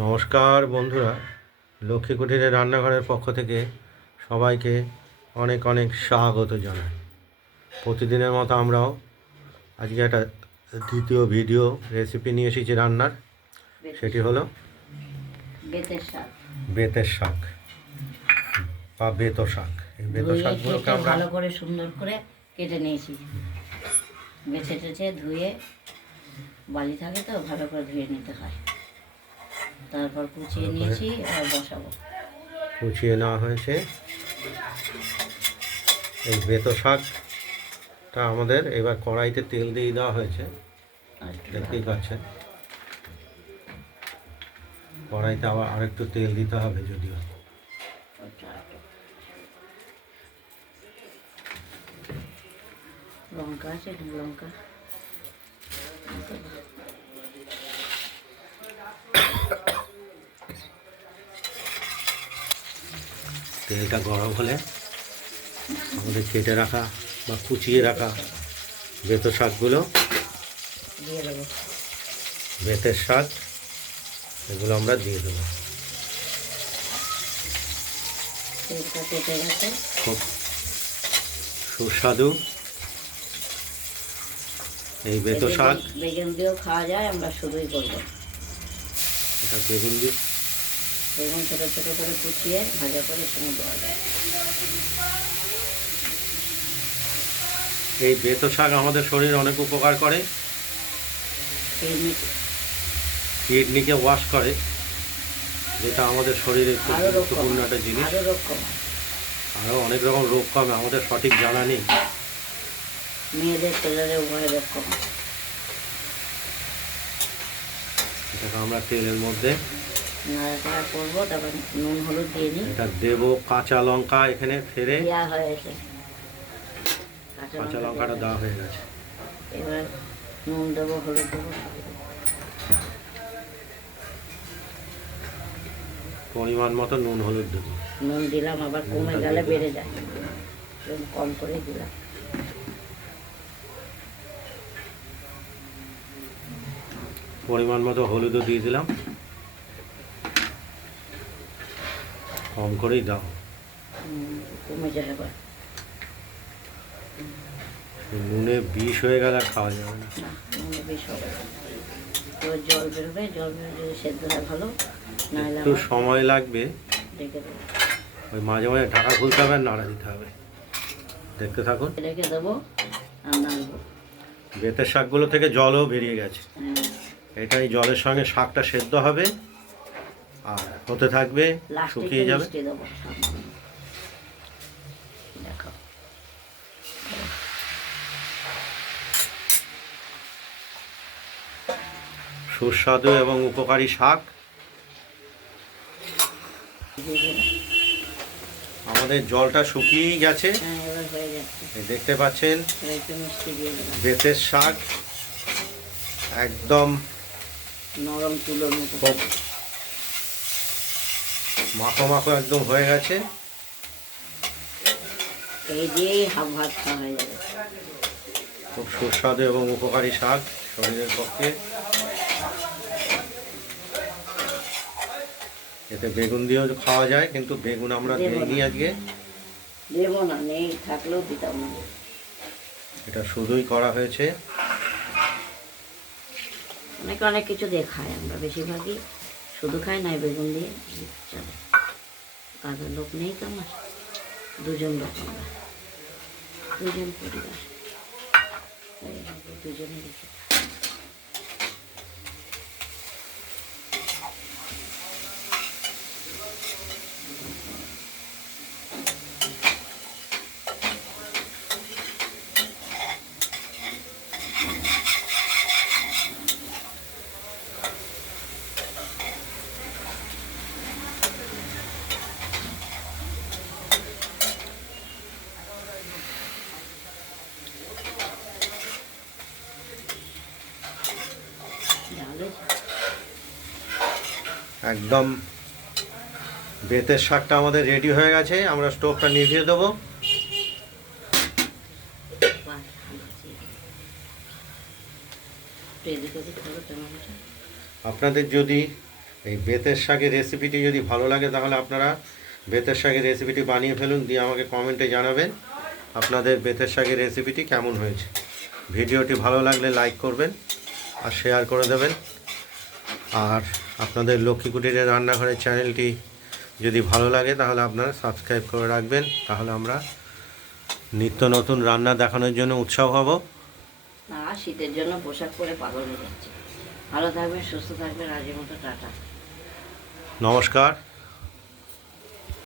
নমস্কার বন্ধুরা, লক্ষ্মী কুটিরের রান্নাঘরের পক্ষ থেকে সবাইকে অনেক অনেক স্বাগত জানাই। প্রতিদিনের মতো আমরাও আজকে একটা দ্বিতীয় ভিডিও রেসিপি নিয়ে এসেছি রান্নার। সেটি হলো বেতের শাক বা বেতো শাক। এই বেতো শাকগুলোকে আমরা ভালো করে সুন্দর করে কেটে নিয়েছি, বেছে টেছে ধুয়ে, বালি থাকে তো ভালো করে ধুয়ে নিতে হয়, তারপর কুচিয়ে নিয়েছি, এবার বসাবো। কুচিয়ে নেওয়া হয়েছে। এই বেতো শাকটা আমাদের এবার কড়াইতে তেল দিয়ে দেওয়া হয়েছে, দেখতেই পাচ্ছেন। কড়াইতে আবার আরেকটু তেল দিতে হবে, যদিও লঙ্কা আছে, লঙ্কা তেলটা গরম হলে আমাদের কেটে রাখা বা কুচিয়ে রাখা বেতো শাকগুলো দিয়ে দেবো। বেতের শাক এগুলো আমরা দিয়ে দেবো। তেলটা কেটে গেছে, খুব সুস্বাদু এই বেতো শাক। বেগুন দিয়েও খাওয়া যায়, আমরা শুধুই করবো। এটা বেগুন দিয়ে, বেগুন ছোটো ছোটো করে কুচিয়ে ভাজা করে সঙ্গে দেওয়া যায়। এই বেতো শাক আমাদের শরীরে অনেক উপকার করে। কিডনিকে ওয়াশ করে, যেটা আমাদের শরীরে খুব গুরুত্বপূর্ণ একটা জিনিস। আরও অনেক রকম রোগ কমে, আমাদের সঠিক জানা নেই। মেয়েদের ছেলেদের উভয় রোগ কমে। এটাকে আমরা তেলের মধ্যে নাড়াচাড়া করবো, তারপর নুন হলুদ দিয়ে নিই। এটা দেবো। কাঁচা লঙ্কা এখানে ফেলে দেওয়া হয়েছে, কাঁচা লঙ্কাটা দেওয়া হয়ে গেছে। এবার নুন দেবো, হলুদ দেবো, পরিমাণ মতো নুন হলুদ দেবো। নুন দিলাম, আবার কমে গেলে বেড়ে যায়, কম করে দিলাম। পরিমাণ মতো হলুদও দিয়ে দিলাম, কম করেই দাও, কমে যায়। আবার নুনে বিষ হয়ে গেলে আর খাওয়া যাবে না। নুনে বিষ হবে, এবার জল বেরোবে, জল বেরোবে যদি সেদ্ধ হয় ভালো, নাহলে একটু সময় লাগবে। রেখে দেবো, ওই মাঝে মাঝে ঢাকা খুলতে হবে আর নাড়া দিতে হবে। দেখতে থাকুন। রেখে দেবো আর নাড়বো। বেতের শাকগুলো থেকে জলও বেরিয়ে গেছে। এটাই জলের সঙ্গে শাকটা সেদ্ধ হবে আর হতে থাকবে, শুকিয়ে যাবে। সুস্বাদু এবং উপকারী শাক আমাদের জলটা শুকিয়ে গেছে, দেখতে পাচ্ছেন। বেতের শাক একদম নরম তুলোর মতো, মাখো মাখো একদম হয়ে গেছে। এই দিয়েই হাফ ভাত খাওয়া হয়ে যাবে। খুব সুস্বাদু এবং উপকারী শাক শরীরের পক্ষে। এতে বেগুন দিয়েও খাওয়া যায়, কিন্তু বেগুন আমরা দিইনি আজকে। দেবো না, নেই থাকলেও দিতাম না। এটা শুধুই করা হয়েছে। অনেকে অনেক কিছু দিয়ে খায়, আমরা বেশিরভাগই শুধু খাই, নাই বেগুন দিয়ে চলে। কাজের লোক নেই তো আমার, দুজন লোক, আমরা দুজন পরিবার, দুজনে রেখে। একদম বেতের শাকটা আমাদের রেডি হয়ে গেছে। আমরা স্টোভটা নিভিয়ে দেবো। আপনাদের যদি এই বেতের শাকের রেসিপিটি যদি ভালো লাগে তাহলে আপনারা বেতের শাকের রেসিপিটি বানিয়ে ফেলুন, দিয়ে আমাকে কমেন্টে জানাবেন আপনাদের বেতের শাকের রেসিপিটি কেমন হয়েছে। ভিডিওটি ভালো লাগলে লাইক করবেন আর শেয়ার করে দেবেন। আর আপনাদের লক্ষ্মী কুটিরের রান্নাঘরের চ্যানেলটি যদি ভালো লাগে তাহলে আপনারা সাবস্ক্রাইব করে রাখবেন, তাহলে আমরা নিত্য নতুন রান্না দেখানোর জন্য উৎসাহ হব। আর শীতের জন্য পোশাক পরে পাগল হয়ে যাচ্ছে। ভালো থাকবেন, সুস্থ থাকবেন, আজকের মতো টাটা। নমস্কার।